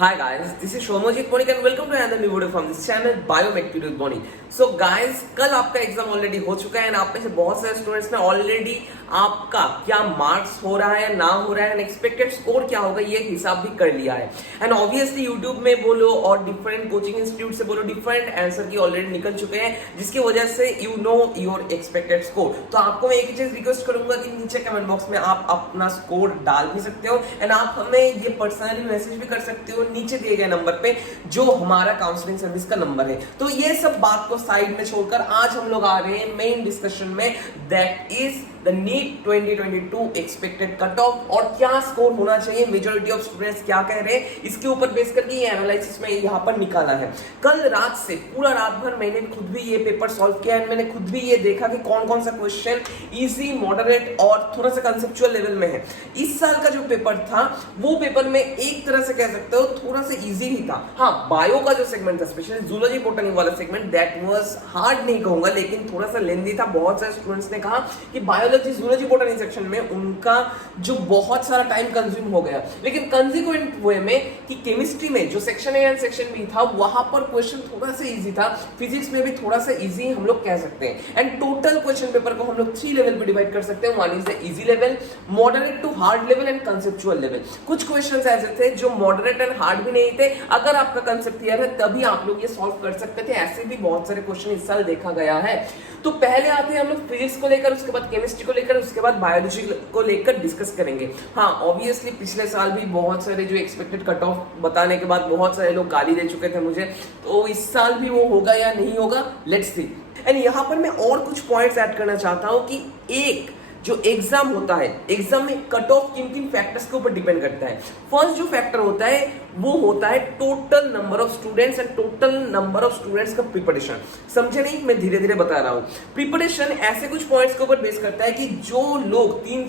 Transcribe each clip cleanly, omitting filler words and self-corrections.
Hi guys, this is Shomojit Monik and welcome to another new video from this channel Biometry with Bonnie. So guys, कल आपका exam already हो चुका है and आप में से बहुत सारे स्टूडेंट्स ने ऑलरेडी आपका क्या मार्क्स हो रहा है ना हो रहा है एंड एक्सपेक्टेड स्कोर क्या होगा ये हिसाब भी कर लिया है एंड ऑब्वियसली यूट्यूब में बोलो और डिफरेंट कोचिंग इंस्टीट्यूट से बोलो डिफरेंट आंसर की ऑलरेडी निकल चुके हैं जिसकी वजह से you know your expected score. तो आपको मैं एक ही चीज रिक्वेस्ट करूंगा कि नीचे कमेंट बॉक्स में आप अपना स्कोर डाल भी सकते हो एंड आप हमें ये पर्सनली मैसेज भी कर सकते हो नीचे दिए गए नंबर पे जो हमारा काउंसलिंग सर्विस का नंबर है। तो ये सब बात को साइड में छोड़कर आज हम लोग आ रहे हैं मेन डिस्कशन में, that is the NEET 2022 expected cut off और क्या स्कोर होना चाहिए, मेजॉरिटी ऑफ स्टूडेंट्स क्या कह रहे हैं, इसके ऊपर बेस करके ये एनालिसिस में यहाँ पर निकाला है। कल रात से पूरा रात भर मैंने खुद भी ये पेपर सॉल्व किया है, मैंने खुद भी ये देखा कि कौन कौन सा क्वेश्चन इजी, मॉडरेट और थोड़ा सा कंसेप्चुअल लेवल में है। इस साल का जो पेपर था वो पेपर में एक तरह से कह सकते हो थोड़ा सा इजी ही था। हाँ, बायो का जो सेगमेंट था स्पेशली जूलॉजी बॉटनी वाला सेगमेंट, दैट वाज हार्ड नहीं कहूंगा लेकिन थोड़ा सा लेंथी था। बहुत सारे स्टूडेंट्स ने कहा कि बायोलॉजी जूलॉजी बॉटनी सेक्शन में उनका जो बहुत सारा टाइम कंज्यूम हो गया, लेकिन कंसिक्वेंट वे में कि केमिस्ट्री में जो section A and section B था वहां पर क्वेश्चन थोड़ा सा इजी था, फिजिक्स में भी थोड़ा सा इजी हम लोग कह सकते हैं एंड टोटल क्वेश्चन पेपर को हम लोग 3 लेवल पे डिवाइड कर सकते हैं। One is the easy level, moderate to hard level and conceptual level. कुछ क्वेश्चंस ऐसे थे जो मॉडरेट एंड हार्ड भी नहीं थे, अगर आपका कंसेप्ट क्लियर है तभी आप लोग ये सॉल्व कर सकते थे। ऐसे भी बहुत सारे क्वेश्चन इस साल देखा गया है। तो पहले आते हैं हम लोग फिजिक्स को लेकर, उसके बाद केमिस्ट्री को लेकर, उसके बाद बायोलॉजी को लेकर डिस्कस करेंगे। हाँ, ऑब्वियसली पिछले साल भी बहुत सारे जो एक्सपेक्टेड कट ऑफ बताने के बाद बहुत सारे लोग गाली दे चुके थे मुझे, तो इस साल भी वो होगा या नहीं होगा, लेट्स सी। एंड यहाँ पर मैं और कुछ पॉइंट्स ऐड करना चाहता हूँ कि एक जो एग्जाम होता है, एग्जाम में कट ऑफ किन किन फैक्टर्स के ऊपर डिपेंड करता है। फर्स्ट जो फैक्टर होता है वो होता है total number of students and total number of students का प्रिपरेशन। समझे नहीं, मैं धीरे धीरे बता रहा हूं। प्रिपरेशन ऐसे कुछ पॉइंट्स के ऊपर बेस करता है कि जो लोग 3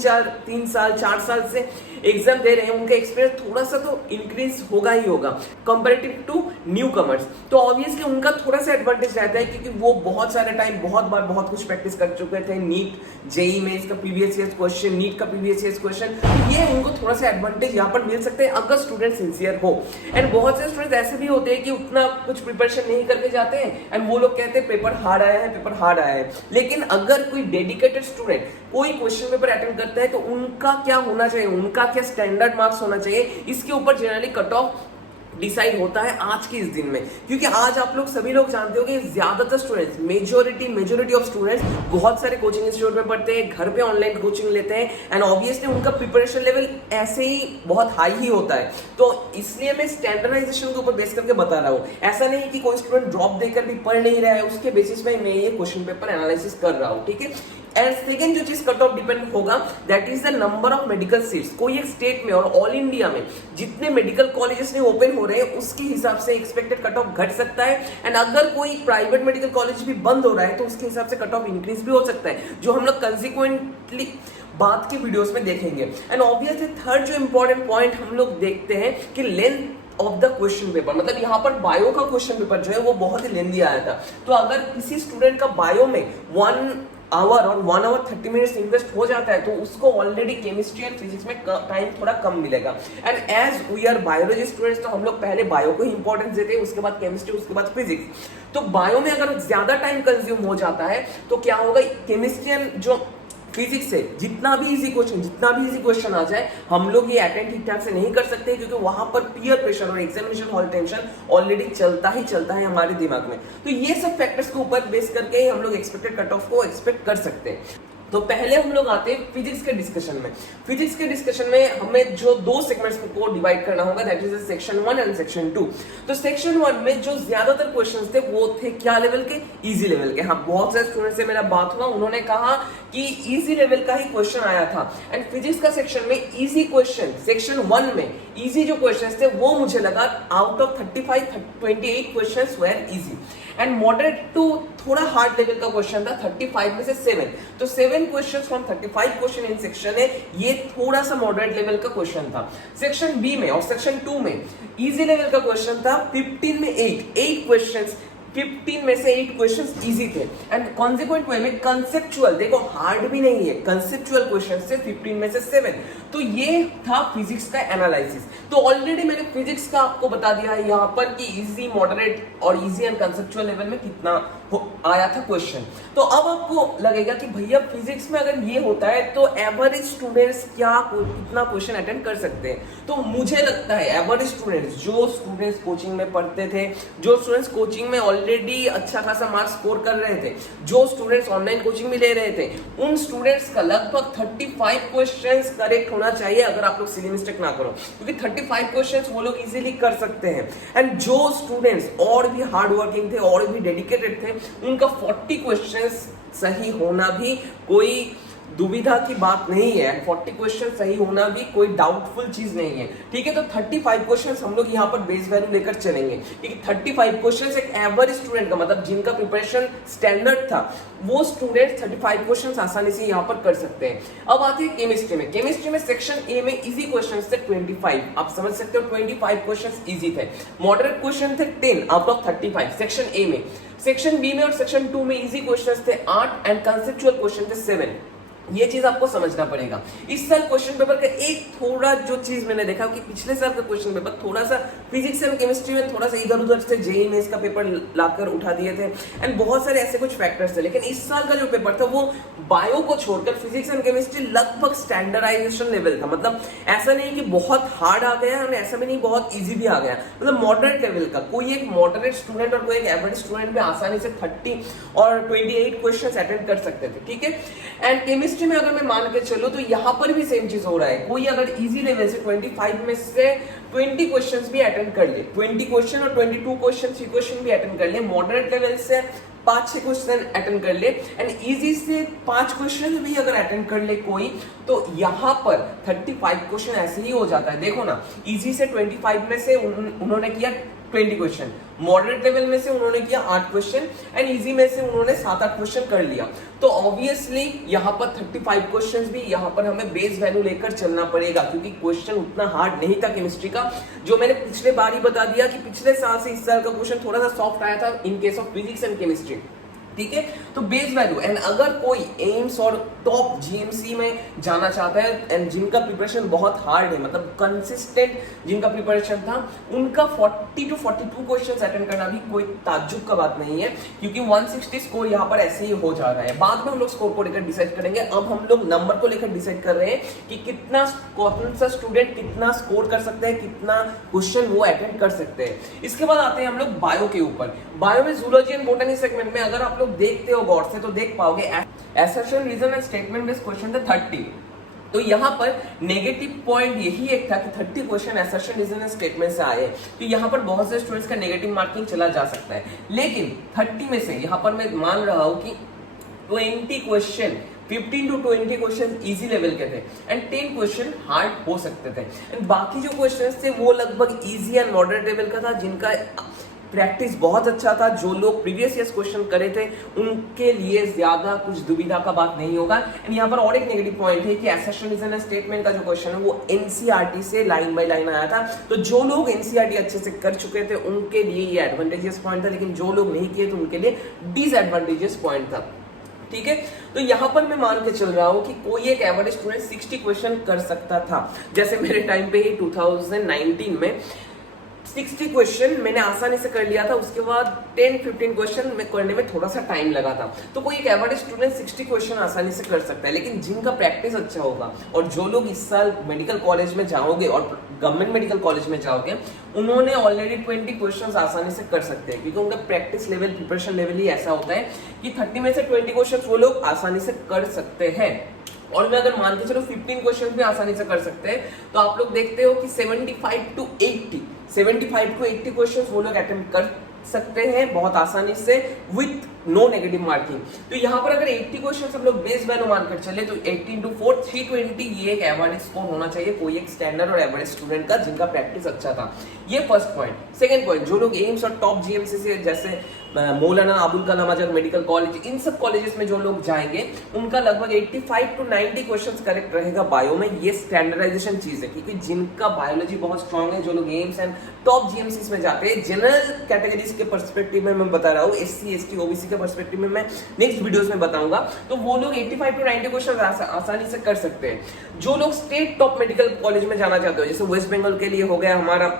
साल 4 साल से एग्जाम दे रहे हैं उनका एक्सपीरियंस थोड़ा सा तो इंक्रीज होगा ही होगा कंपैरेटिव टू न्यू कमर्स। तो ऑब्वियसली उनका थोड़ा सा एडवांटेज रहता है क्योंकि वो बहुत सारे टाइम बहुत बार बहुत कुछ प्रैक्टिस कर चुके थे। नीट जेई में इसका प्रीवियस ईयर क्वेश्चन, नीट का प्रीवियस ईयर क्वेश्चन, ये उनको थोड़ा सा एडवांटेज यहाँ पर मिल सकते हैं अगर स्टूडेंट सिंसियर हो। एंड बहुत से स्टूडेंट्स ऐसे भी होते हैं कि उतना कुछ प्रिपरेशन नहीं करके जाते हैं एंड वो लोग कहते हैं पेपर हार्ड आया है, पेपर हार्ड आया है। लेकिन अगर कोई डेडिकेटेड स्टूडेंट कोई क्वेश्चन पेपर अटेंड करता है तो उनका क्या होना चाहिए, उनका क्या स्टैंडर्ड मार्क्स होना चाहिए, इसके ऊपर जनरली कट ऑफ डिसाइड होता है आज के इस दिन में। क्योंकि आज आप लोग सभी लोग जानते हो कि ज्यादातर स्टूडेंट्स, मेजोरिटी ऑफ स्टूडेंट्स बहुत सारे कोचिंग इंस्टीट्यूट में पढ़ते हैं, घर पे ऑनलाइन कोचिंग लेते हैं एंड ऑब्वियसली उनका प्रिपरेशन लेवल ऐसे ही बहुत हाई ही होता है। तो इसलिए मैं स्टैंडर्डाइजेशन के ऊपर बेस करके बता रहा हूँ। ऐसा नहीं कि कोई स्टूडेंट ड्रॉप देकर भी पढ़ नहीं रहा है, उसके बेसिस पे मैं ये क्वेश्चन पेपर एनालिसिस कर रहा हूँ, ठीक है। एंड सेकेंड जो चीज कट ऑफ डिपेंड होगा that is the number of medical seats. कोई एक स्टेट में और ऑल इंडिया में जितने मेडिकल कॉलेजेस ने ओपन हो रहे हैं उसके हिसाब से एक्सपेक्टेड कट ऑफ घट सकता है एंड अगर कोई प्राइवेट मेडिकल कॉलेज भी बंद हो रहा है तो उसके हिसाब से कट ऑफ इंक्रीज भी हो सकता है, जो हम लोग कंसिक्वेंटली बाद के वीडियोस में देखेंगे। एंड ऑब्वियसली थर्ड जो इंपॉर्टेंट पॉइंट हम लोग देखते हैं कि length of the question paper, मतलब यहाँ पर बायो का क्वेश्चन पेपर जो है वो बहुत ही लेंदी आया था। तो अगर किसी स्टूडेंट का बायो में 1 आवर और 1 आवर 30 मिनट्स इन्वेस्ट हो जाता है तो उसको ऑलरेडी केमिस्ट्री एंड फिजिक्स में टाइम थोड़ा कम मिलेगा। And as we are biology students तो हम लोग पहले बायो को ही इंपॉर्टेंस देते हैं, उसके बाद केमिस्ट्री, उसके बाद फिजिक्स। तो बायो में अगर ज्यादा टाइम कंज्यूम हो जाता है तो क्या होगा, केमिस्ट्री एंड जो फिजिक्स से जितना भी इजी क्वेश्चन आ जाए हम लोग ये अटेंड ठीक ठाक से नहीं कर सकते क्योंकि वहां पर पीयर प्रेशर और एग्जामिनेशन हॉल टेंशन ऑलरेडी चलता ही है हमारे दिमाग में। तो ये सब फैक्टर्स के ऊपर बेस करके ही हम लोग एक्सपेक्टेड कट ऑफ को एक्सपेक्ट कर सकते हैं। तो पहले हम लोग आते हैं फिजिक्स के डिस्कशन में। फिजिक्स के डिस्कशन में हमें जो 2 सेगमेंट्स को डिवाइड करना होगा, that is section 1 and section 2। तो सेक्शन 1 में जो ज्यादातर क्वेश्चंस थे वो थे क्या लेवल के, इजी लेवल के। हाँ, बहुत सारे स्टूडेंट से मेरा बात हुआ, उन्होंने कहा कि इजी लेवल का ही क्वेश्चन आया था। एंड फिजिक्स का सेक्शन में इजी क्वेश्चन, सेक्शन 1 में इजी जो क्वेश्चंस थे वो मुझे लगा out of 28 questions were easy and moderate to थोड़ा हार्ड लेवल का क्वेश्चन था 35 में से 7। तो 7 questions from 35 question in section है, ये थोड़ा सा मॉडरेट लेवल का क्वेश्चन था। सेक्शन बी में और सेक्शन 2 में इजी लेवल का क्वेश्चन था 15 में 8 क्वेश्चंस 15 में से 8 क्वेश्चंस इजी थे एंड कॉन्सिक्वेंट वे में कंसेप्चुअल, देखो हार्ड भी नहीं है, कंसेप्चुअल क्वेश्चंस थे 15 में से 7। तो ये था फिजिक्स का एनालिसिस। तो ऑलरेडी मैंने फिजिक्स का आपको बता दिया है यहाँ पर कि इजी, मॉडरेट और इजी एंड कंसेप्चुअल लेवल में कितना आया था क्वेश्चन। तो अब आपको लगेगा कि भैया फिजिक्स में अगर ये होता है तो एवरेज स्टूडेंट्स कितना क्वेश्चन अटेंड कर सकते हैं। तो मुझे लगता है एवरेज स्टूडेंट्स, जो स्टूडेंट्स कोचिंग में पढ़ते थे, जो स्टूडेंट्स कोचिंग में ऑलरेडी अच्छा खासा मार्क्स स्कोर कर रहे थे, जो स्टूडेंट्स ऑनलाइन कोचिंग भी ले रहे थे, उन स्टूडेंट्स का लगभग 35 क्वेश्चंस करेक्ट होना चाहिए अगर आप लोग सिली मिस्टेक ना करो, क्योंकि 35 क्वेश्चंस वो लोग इजीली कर सकते हैं। एंड जो स्टूडेंट्स और भी हार्ड वर्किंग थे और भी डेडिकेटेड थे, उनका 40 क्वेश्चंस सही होना भी कोई दुविधा की बात नहीं है। 40 क्वेश्चन सही होना भी कोई डाउटफुल चीज नहीं है, ठीक है। तो 35 क्वेश्चंस हम लोग यहाँ पर बेस वैल्यू लेकर चलेंगे, क्योंकि 35 क्वेश्चंस एक एवरेज स्टूडेंट का, मतलब जिनका प्रिपरेशन स्टैंडर्ड था, वो स्टूडेंट 35 क्वेश्चंस आसानी से यहाँ पर कर सकते हैं। अब आते हैं केमिस्ट्री में। केमिस्ट्री में सेक्शन ए में इजी क्वेश्चंस थे 25, आप समझ सकते हो 25 क्वेश्चंस इजी थे। मॉडरेट क्वेश्चन थे 10 आउट ऑफ 35 सेक्शन ए में। सेक्शन बी में और सेक्शन 2 में इजी क्वेश्चंस थे 8 एंड कंसेप्चुअल क्वेश्चन थे 7। ये चीज आपको समझना पड़ेगा। इस साल क्वेश्चन पेपर का एक थोड़ा जो चीज मैंने देखा कि पिछले साल का क्वेश्चन पेपर थोड़ा सा फिजिक्स एंड केमिस्ट्री में थोड़ा सा इधर उधर से जेईई में इसका पेपर लाकर उठा दिए थे एंड बहुत सारे ऐसे कुछ फैक्टर्स थे। लेकिन इस साल का जो पेपर था वो बायो को छोड़कर फिजिक्स एंड केमिस्ट्री लगभग स्टैंडर्डाइजेशन लेवल था। मतलब ऐसा नहीं कि बहुत हार्ड आ गया और ऐसा भी नहीं बहुत ईजी भी आ गया, मतलब मॉडरेट लेवल का। कोई एक मॉडरेट स्टूडेंट और कोई एक एवरेज स्टूडेंट भी आसानी से 30 और 28 क्वेश्चन अटेंड कर सकते थे, ठीक है। एंड केमिस्ट्री में अगर मैं मान के चलो तो यहाँ पर भी सेम चीज हो रहा है। कोई अगर इजी लेवल से 25 में से 20 क्वेश्चंस भी अटेंड कर ले, 20 क्वेश्चन और 22 क्वेश्चन 3 क्वेश्चन भी अटेंड कर ले, मॉडरेट लेवल से 5-6 क्वेश्चन अटेंड कर ले एंड इजी से 5 क्वेश्चन भी अगर अटेंड कर ले कोई, तो यहाँ पर 35 क्वेश्चन ऐसे ही हो जाता है। देखो ना, इजी से 25 में से उन्होंने किया 20 क्वेश्चन, मॉडरेट लेवल में से उन्होंने किया 8 क्वेश्चन एंड इजी में से उन्होंने 7-8 क्वेश्चन कर लिया। तो ऑब्वियसली यहाँ पर 35 क्वेश्चंस भी यहाँ पर हमें बेस वैल्यू लेकर चलना पड़ेगा, क्योंकि क्वेश्चन उतना हार्ड नहीं था केमिस्ट्री का। जो मैंने पिछले बार ही बता दिया कि पिछले साल से इस साल का क्वेश्चन थोड़ा सा सॉफ्ट आया था in case of physics and chemistry, ठीक है। तो बेस वैल्यू एंड अगर कोई एम्स और टॉप जीएमसी में जाना चाहता है एंड जिनका प्रिपरेशन बहुत हार्ड है, मतलब कंसिस्टेंट जिनका प्रिपरेशन था, उनका 40 to 42 क्वेश्चंस अटेंड करना भी कोई ताज्जुब का बात नहीं है, क्योंकि 160 स्कोर यहाँ पर ऐसे ही हो जा रहा है। बाद में हम लोग स्कोर को लेकर डिसाइड करेंगे, अब हम लोग नंबर को लेकर डिसाइड कर रहे हैं कि कितना कौन सा स्टूडेंट कितना स्कोर कर सकते हैं, कितना क्वेश्चन वो अटेंड कर सकते हैं। इसके बाद आते हैं हम लोग बायो के ऊपर। बायो में जूलॉजी एंड बॉटनी सेगमेंट में अगर आप लोग देखते हो गौर से तो देख पाओगे assertion, reason and statement based question थे 30। तो यहाँ पर नेगेटिव पॉइंट यही एक था कि 30 question assertion, reason and statement से आए, तो यहाँ पर बहुत से स्टूडेंट्स का नेगेटिव मार्किंग चला जा सकता है। लेकिन 30 में से यहाँ पर मैं मान रहा हूँ कि 20 question 15 to 20 question easy level के थे एंड 10 क्वेश्चन हार्ड हो सकते थे एंड बाकी जो क्वेश्चंस थे वो लगभग इजी एंड मॉडरेट लेवल का था, जिनका प्रैक्टिस बहुत अच्छा था। जो लोग प्रीवियस ईयर्स क्वेश्चन करे थे उनके लिए ज्यादा कुछ दुविधा का बात नहीं होगा। एंड यहाँ पर और एक नेगेटिव पॉइंट है कि असर्शन, रीजन एंड स्टेटमेंट का जो क्वेश्चन है वो एनसीईआरटी से लाइन बाय लाइन आया था। तो जो लोग एनसीईआरटी अच्छे से कर चुके थे उनके लिए ये एडवांटेजियस पॉइंट था, लेकिन जो लोग नहीं किए तो उनके लिए डिसएडवांटेजियस पॉइंट था, ठीक है। तो यहाँ पर मैं मान के चल रहा हूँ कि कोई एक एवरेज स्टूडेंट 60 क्वेश्चन कर सकता था। जैसे मेरे टाइम पे ही 2019 में 60 क्वेश्चन मैंने आसानी से कर लिया था, उसके बाद 10-15 क्वेश्चन में करने में थोड़ा सा टाइम लगा था। तो कोई एक एवरेज स्टूडेंट 60 क्वेश्चन आसानी से कर सकता है, लेकिन जिनका प्रैक्टिस अच्छा होगा और जो लोग इस साल मेडिकल कॉलेज में जाओगे और गवर्नमेंट मेडिकल कॉलेज में जाओगे, उन्होंने ऑलरेडी 20 क्वेश्चन आसानी से कर सकते हैं, क्योंकि उनका प्रैक्टिस लेवल, प्रिपरेशन लेवल ही ऐसा होता है कि 30 में से 20 क्वेश्चन वो लोग आसानी से कर सकते हैं। और मैं अगर मान के चलो 15 क्वेश्चन भी आसानी से कर सकते हैं, तो आप लोग देखते हो कि 75 to 80 क्वेश्चन वो लोग अटेम्प्ट कर सकते हैं बहुत आसानी से विथ नो नेगेटिव मार्किंग। तो यहाँ पर अगर 80 क्वेश्चन हम लोग बेस वैल्यू मानकर चले तो 80 into 4 320 ये एक एवरेज स्कोर होना चाहिए कोई एक स्टैंडर्ड और एवरेज स्टूडेंट का जिनका प्रैक्टिस अच्छा था। ये फर्स्ट पॉइंट। सेकंड पॉइंट, जो लोग एम्स और टॉप जीएमसी से जैसे मौलाना अबुल कलाम आजाद मेडिकल कॉलेज, इन सब कॉलेजेस में जो लोग जाएंगे उनका लगभग 85 to 90 क्वेश्चंस करेक्ट रहेगा बायो में। ये स्टैंडर्डाइजेशन चीज है, क्योंकि जिनका बायोलॉजी बहुत स्ट्रांग है, जो लोग एम्स एंड टॉप जीएमसीज में जाते हैं, जनरल कैटेगरीज के पर्सपेक्टिव में मैं बता रहा हूँ, एससी एसटी ओबीसी के पर्सपेक्टिव में मैं नेक्स्ट वीडियोस में बताऊंगा, तो वो लोग 85 to 90 क्वेश्चन आसानी से कर सकते हैं। जो लोग स्टेट टॉप मेडिकल कॉलेज में जाना चाहते हो, जैसे वेस्ट बंगाल के लिए हो गया हमारा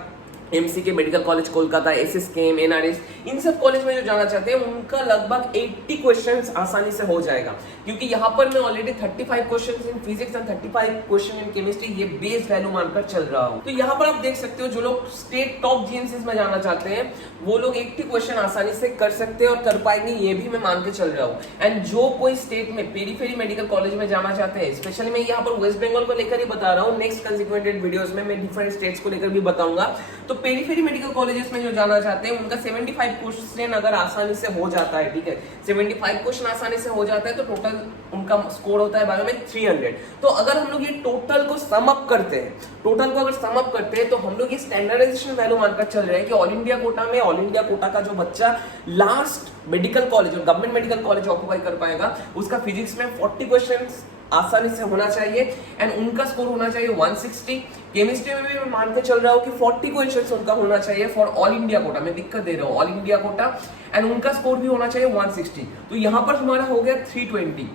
एमसी के medical college Kolkata, SSKM, NRS, इन सब कॉलेज में जो जाना चाहते हैं उनका लगभग 80 क्वेश्चंस आसानी से हो जाएगा, क्योंकि यहाँ पर मैं already 35 questions in physics and 35 question in chemistry ये बेस वैल्यू मानकर चल रहा हूँ। तो यहाँ पर आप देख सकते हो जो लोग स्टेट टॉप जीएमसीज में जाना चाहते हैं वो लोग 80 क्वेश्चन आसानी से कर सकते हैं और कर पाएंगे, ये भी मैं मान के चल रहा हूँ। एंड जो कोई स्टेट में पेरीफेरी मेडिकल कॉलेज में जाना चाहते हैं, स्पेशली मैं यहाँ पर वेस्ट बंगाल को लेकर ही बता रहा हूँ, नेक्स्ट कंसिक्वेंटेड वीडियोस में मैं डिफरेंट स्टेट्स को लेकर भी बताऊंगा। तो पेरीफेरी मेडिकल कॉलेजेस में जो जाना चाहते हैं उनका 75 क्वेश्चन अगर आसानी से हो जाता है, ठीक है, 75 क्वेश्चन आसानी से हो जाता है तो टोटल उनका स्कोर होता है बायो में 300। तो अगर हम लोग ये टोटल को सम अप करते हैं, टोटल को अगर सम अप करते हैं तो हम लोग ये स्टैंडर्डाइजेशन वैल्यू मानकर चल रहे हैं कि ऑल इंडिया कोटा में, ऑल इंडिया कोटा का जो बच्चा लास्ट मेडिकल कॉलेज और गवर्नमेंट मेडिकल कॉलेज ऑक्यूपाई कर पाएगा उसका फिजिक्स में 40 क्वेश्चंस आसानी से होना चाहिए एंड उनका स्कोर होना चाहिए 160। केमिस्ट्री में भी मैं मान के चल रहा हूँ कि 40 क्वेश्चंस उनका होना चाहिए फॉर ऑल इंडिया कोटा, मैं दिक्कत दे रहा हूँ, ऑल इंडिया कोटा, एंड उनका स्कोर भी होना चाहिए 160। तो यहाँ पर हमारा हो गया 320।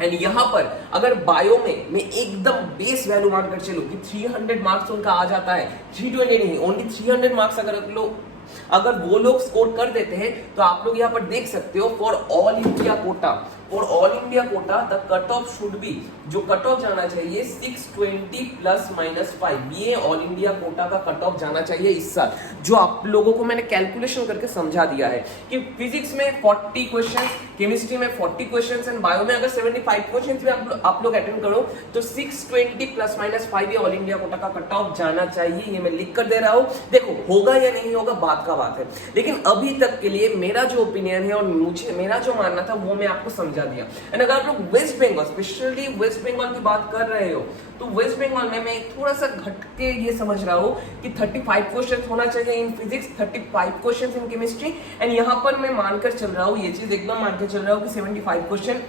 एंड यहाँ पर अगर बायो में मैं एकदम बेस वैल्यू मानकर चलूं कि 300 मार्क्स उनका आ जाता है, 320 नहीं, ओनली 300 मार्क्स अगर वो लोग स्कोर कर देते हैं तो आप लोग यहाँ पर देख सकते हो for all India Kota, for all India Kota the cut of should be, जो कट ऑफ जाना चाहिए 620 ±5, ये ऑल इंडिया कोटा का कट ऑफ जाना चाहिए इस साल, जो आप लोगों को मैंने कैलकुलेशन करके समझा दिया है कि फिजिक्स में 40 क्वेश्चन, केमिस्ट्री में 40 क्वेश्चन एंड बायो में अगर 75 क्वेश्चन भी आप लोग अटेंड करो तो 620 ±5 ये ऑल इंडिया कोटा का कट ऑफ जाना चाहिए। ये मैं लिख कर दे रहा हूँ, देखो होगा या नहीं होगा बात का बात है, लेकिन अभी तक के लिए मेरा जो ओपिनियन है और मुझे मेरा जो मानना था वो मैं आपको समझा दिया। एंड अगर आप लोग वेस्ट बंगाल, स्पेशली वेस्ट बंगाल की बात कर रहे हो तो वेस्ट बंगाल में मैं थोड़ा सा घट के ये समझ रहा हूँ कि 35 क्वेश्चन होना चाहिए in physics, 35 question in chemistry, and यहाँ पर मैं मानकर चल रहा हूँ, ये चीज एकदम मानकर चल रहा हूँ कि 75 क्वेश्चन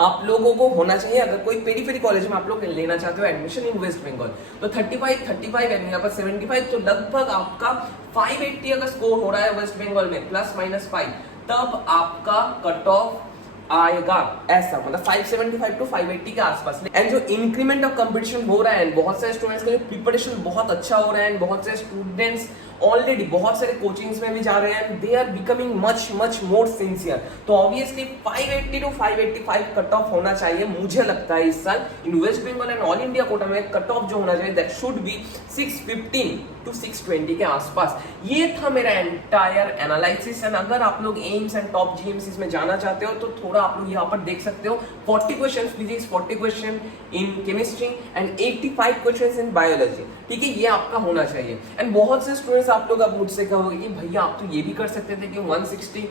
आप लोगों को होना चाहिए अगर कोई पेरीफेरी कॉलेज में आप लोग लेना चाहते हो एडमिशन इन वेस्ट बंगाल। तो 35 एंड यहाँ पर 75, तो लगभग आपका 580 अगर स्कोर हो रहा है वेस्ट बंगाल में ±5, तब आपका कट ऑफ आएगा ऐसा, मतलब 575 to 580 के आसपास। एंड जो इंक्रीमेंट ऑफ कंपटीशन हो रहा है, बहुत सारे स्टूडेंट्स का जो प्रिपरेशन बहुत अच्छा हो रहा है, बहुत सारे स्टूडेंट्स ऑलरेडी बहुत सारे कोचिंग्स में भी जा रहे हैं, they are becoming much more sincere. तो ऑब्वियसली 580 to 585 कट ऑफ होना चाहिए मुझे लगता है इस साल इन West Bengal and all India quota में। कट ऑफ जो होना चाहिए दैट शुड बी 615 to 620 के आसपास। ये था मेरा एंटायर एनालिसिस। एंड अगर आप लोग एम्स एंड टॉप जीएमसीज में जाना चाहते हो तो थोड़ा आप लोग यहाँ पर देख सकते हो 40 question physics, 40 question in chemistry and 85 question in biology, ठीक है, ये आपका होना चाहिए। एंड बहुत से स्टूडेंट्स आप लोग अब मुझसे कहोगे कि भैया आप तो ये भी कर सकते थे कि 160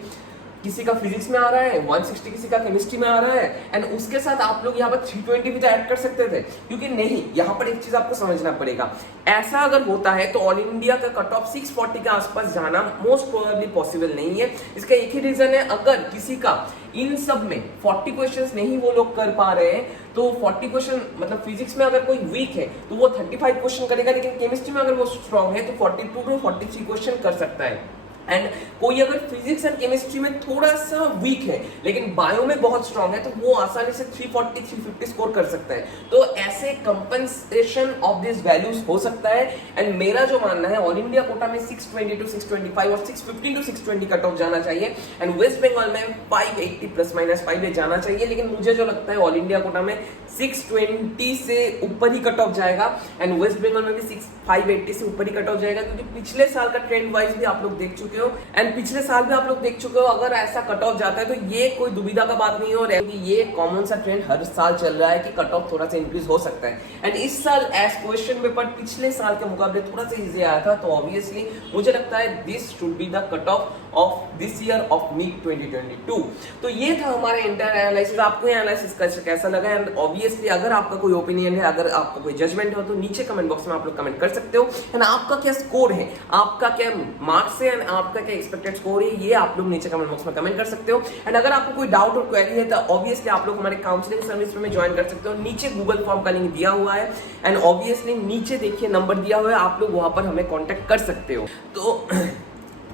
किसी का फिजिक्स में आ रहा है, 160 किसी का केमिस्ट्री में आ रहा है, एंड उसके साथ आप लोग यहाँ पर 320 भी तो ऐड कर सकते थे, क्योंकि नहीं, यहाँ पर एक चीज आपको समझना पड़ेगा, ऐसा अगर होता है तो ऑल इंडिया का कट ऑफ 640 के आसपास जाना मोस्ट प्रोबेबली पॉसिबल नहीं है। इसका एक ही रीजन है, अगर किसी का इन सब में 40 क्वेश्चंस नहीं वो लोग कर पा रहे हैं तो 40 क्वेश्चन मतलब फिजिक्स में अगर कोई वीक है तो वो 35 क्वेश्चन करेगा, लेकिन केमिस्ट्री में अगर वो स्ट्रांग है तो 42 to 43 क्वेश्चन कर सकता है। एंड कोई अगर फिजिक्स एंड केमिस्ट्री में थोड़ा सा वीक है लेकिन बायो में बहुत स्ट्रांग है तो वो आसानी से 340 350 स्कोर कर सकता है। तो ऐसे कंपनसेशन ऑफ दिस वैल्यूज हो सकता है। एंड मेरा जो मानना है ऑल इंडिया कोटा में 620 to 625 और 615 to 620 कट ऑफ जाना चाहिए, एंड वेस्ट बंगाल में 580 ±5 जाना चाहिए, लेकिन मुझे जो लगता है ऑल इंडिया कोटा में 620 से ऊपर ही कट ऑफ जाएगा एंड वेस्ट बंगाल में भी 580 से ऊपर ही कट ऑफ जाएगा, क्योंकि पिछले साल का ट्रेंड वाइज भी आप लोग देख चुके चुके हो एंड पिछले साल भी आप लोग देख चुके हो। अगर ऐसा कट ऑफ जाता है तो ये कोई दुविधा का बात नहीं हो रहा है, ये कॉमन सा ट्रेंड हर साल चल रहा है कि कट ऑफ थोड़ा सा इंक्रीज हो सकता है। एंड इस साल एज क्वेश्चन पेपर पिछले साल के मुकाबले थोड़ा सा इजी आया था, तो ऑब्वियसली मुझे लगता है this should be the cut off this year of NEET 2022। तो ये था हमारा इंटर एनालिसिस। आपको ये एनालिसिस कैसा लगा? एंड ऑब्वियसली अगर आपका कोई ओपिनियन है, अगर आपका कोई जजमेंट हो, तो नीचे कमेंट बॉक्स में आप लोग कमेंट कर सकते हो। एंड आपका क्या स्कोर है, आपका क्या मार्क्स है एंड आपका क्या एक्सपेक्टेड स्कोर है, ये आप लोग नीचे कमेंट बॉक्स में कमेंट कर सकते हो। एंड अगर आपको कोई डाउट और क्वेरी है तो ऑब्वियसली आप लोग हमारे काउंसलिंग सर्विस में ज्वाइन कर सकते हो। नीचे गूगल फॉर्म का लिंक दिया हुआ है एंड ऑब्वियसली नीचे देखिए नंबर दिया हुआ है, आप लोग वहां पर हमें कॉन्टेक्ट कर सकते हो।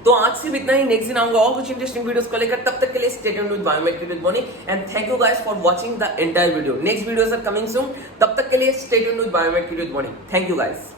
तो आज सिर्फ इतना ही। नेक्स्ट दिन आऊंगा और कुछ इंटरेस्टिंग वीडियोस को लेकर। तब तक के लिए stay tuned with biometric with Boni and thank you guys for watching the entire video. Next videos are coming soon. तब तक के लिए stay tuned with biometric with Boni. Thank you guys.